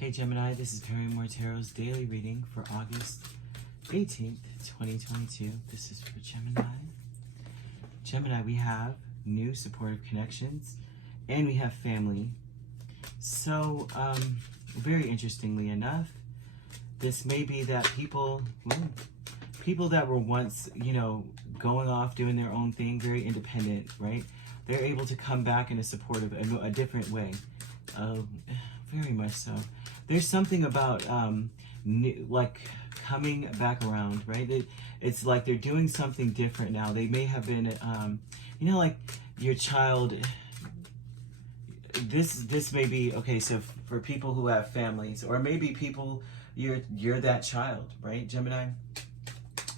Hey Gemini, this is Perrymore Tarot's daily reading for August 18th, 2022. This is for Gemini. Gemini, we have new supportive connections and we have family. So, very interestingly enough, this may be that people that were once, going off, doing their own thing, very independent, right? They're able to come back in a supportive, a different way. Very much so. There's something about like coming back around, right? It's like they're doing something different now. They may have been, like your child. This may be okay. So for people who have families, or maybe people you're that child, right, Gemini?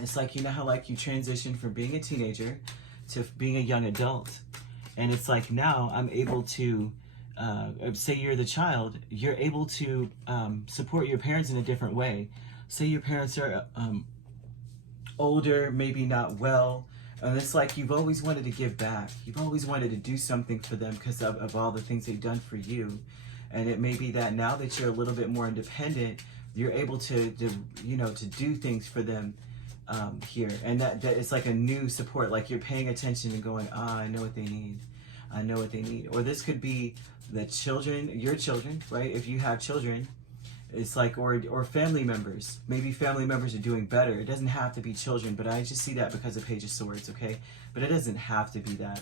It's like, how like you transition from being a teenager to being a young adult, and it's like now I'm able to. Say you're the child, you're able to support your parents in a different way. Say your parents are older, maybe not well, and it's like you've always wanted to give back. You've always wanted to do something for them because of all the things they've done for you. And it may be that now that you're a little bit more independent, you're able to do things for them here. And that it's like a new support, like you're paying attention and going, I know what they need. I know what they need. Or this could be the children, your children, right? If you have children, it's like, or family members. Maybe family members are doing better. It doesn't have to be children, but I just see that because of Page of Swords, okay? But it doesn't have to be that.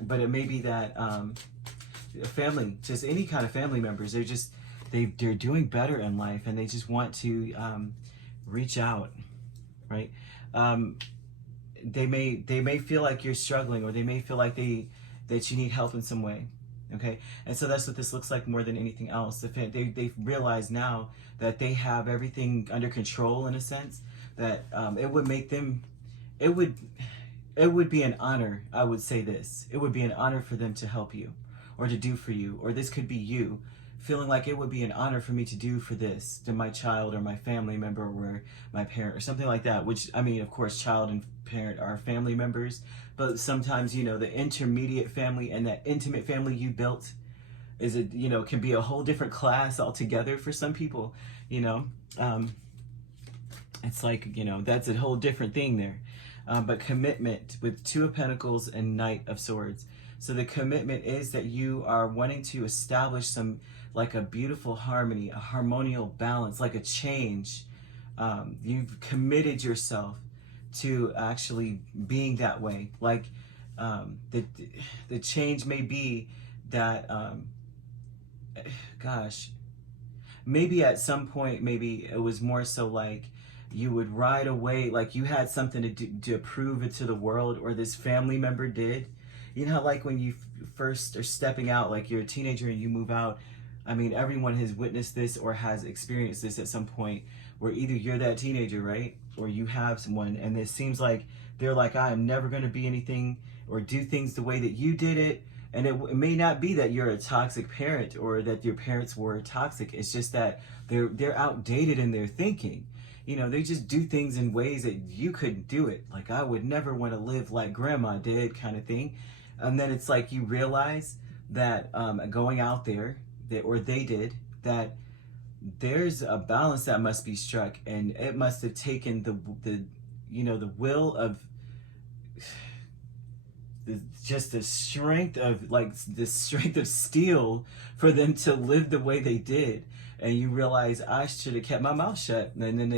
But it may be that a family, just any kind of family members, they're doing better in life and they just want to reach out, right? They may feel like you're struggling, or they may feel like that you need help in some way, okay? And so that's what this looks like more than anything else. They realize now that they have everything under control in a sense, that it would make them, it would be an honor, I would say this, it would be an honor for them to help you or to do for you, or this could be you feeling like it would be an honor for me to do for this, to my child or my family member or my parent or something like that, which, I mean, of course, child and parent are family members, but sometimes, the intermediate family and that intimate family you built can be a whole different class altogether for some people, it's like, that's a whole different thing there. But commitment with Two of Pentacles and Knight of Swords. So the commitment is that you are wanting to establish some, like a beautiful harmony, a harmonial balance, like a change. You've committed yourself to actually being that way. Like the change may be that, maybe at some point, maybe it was more so like you would ride away, like you had something to prove it to the world, or this family member did. You know how like when you first are stepping out, like you're a teenager and you move out, I mean, everyone has witnessed this or has experienced this at some point, where either you're that teenager, right? Or you have someone and it seems like they're like, I am never going to be anything or do things the way that you did it. And it may not be that you're a toxic parent or that your parents were toxic. It's just that they're outdated in their thinking. They just do things in ways that you couldn't do it. Like, I would never want to live like grandma did, kind of thing. And then it's like you realize that going out there, they did, that there's a balance that must be struck, and it must have taken the will of just the strength of steel for them to live the way they did. And you realize, I should have kept my mouth shut. And then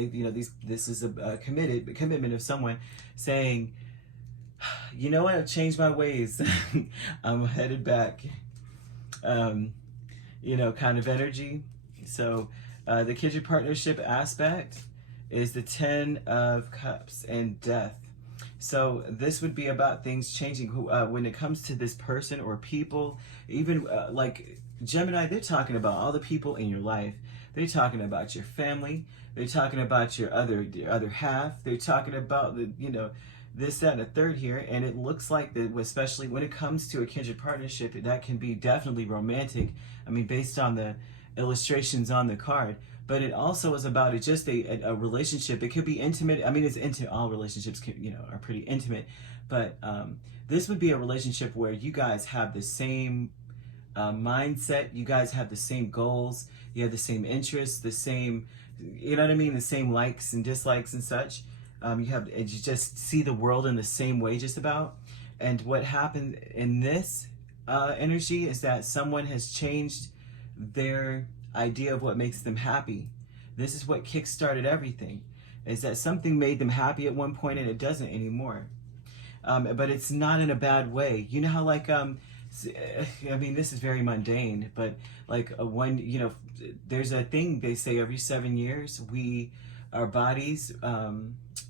this is a commitment of someone saying, you know what, I've changed my ways. I'm headed back. Kind of energy. So the kindred partnership aspect is the 10 of Cups and Death. So this would be about things changing. When it comes to this person or people, even like Gemini, they're talking about all the people in your life. They're talking about your family. They're talking about your other half. They're talking about this, that, and the third here. And it looks like that, especially when it comes to a kindred partnership, that can be definitely romantic. I mean, based on the illustrations on the card. But it also is about just a relationship. It could be intimate. I mean, all relationships are pretty intimate. But this would be a relationship where you guys have the same mindset. You guys have the same goals. You have the same interests, the same, you know what I mean, the same likes and dislikes and such. You just see the world in the same way, just about. And what happened in this energy is that someone has changed their idea of what makes them happy. This is what kick-started everything. Is that something made them happy at one point and it doesn't anymore. But it's not in a bad way. You know how, like, I mean, this is very mundane, but like when, you know, there's a thing they say every 7 years, our bodies,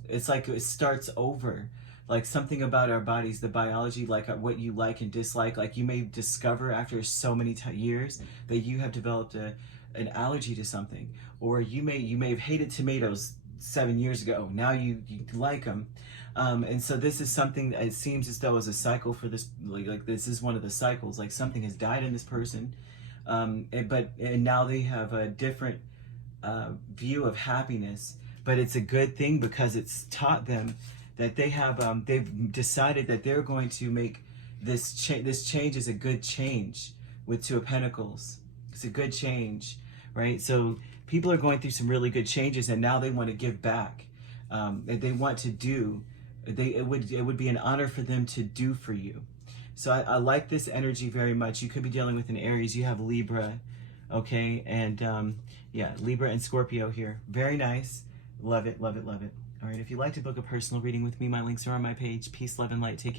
it's like it starts over. Like something about our bodies, the biology, like what you like and dislike, like you may discover after so many years that you have developed an allergy to something, or you may have hated tomatoes 7 years ago. Now you like them. And so this is something that it seems as though is a cycle for this, like this is one of the cycles, like something has died in this person, and now they have a different view of happiness. But it's a good thing because it's taught them that they've decided that they're going to make this change is a good change with Two of Pentacles. It's a good change, right? So people are going through some really good changes, and now they want to give back. They want to do. It would be an honor for them to do for you. So I like this energy very much. You could be dealing with an Aries. You have Libra, okay, and yeah, Libra and Scorpio here. Very nice. Love it, love it, love it. All right, if you'd like to book a personal reading with me, my links are on my page. Peace, love, and light. Take care.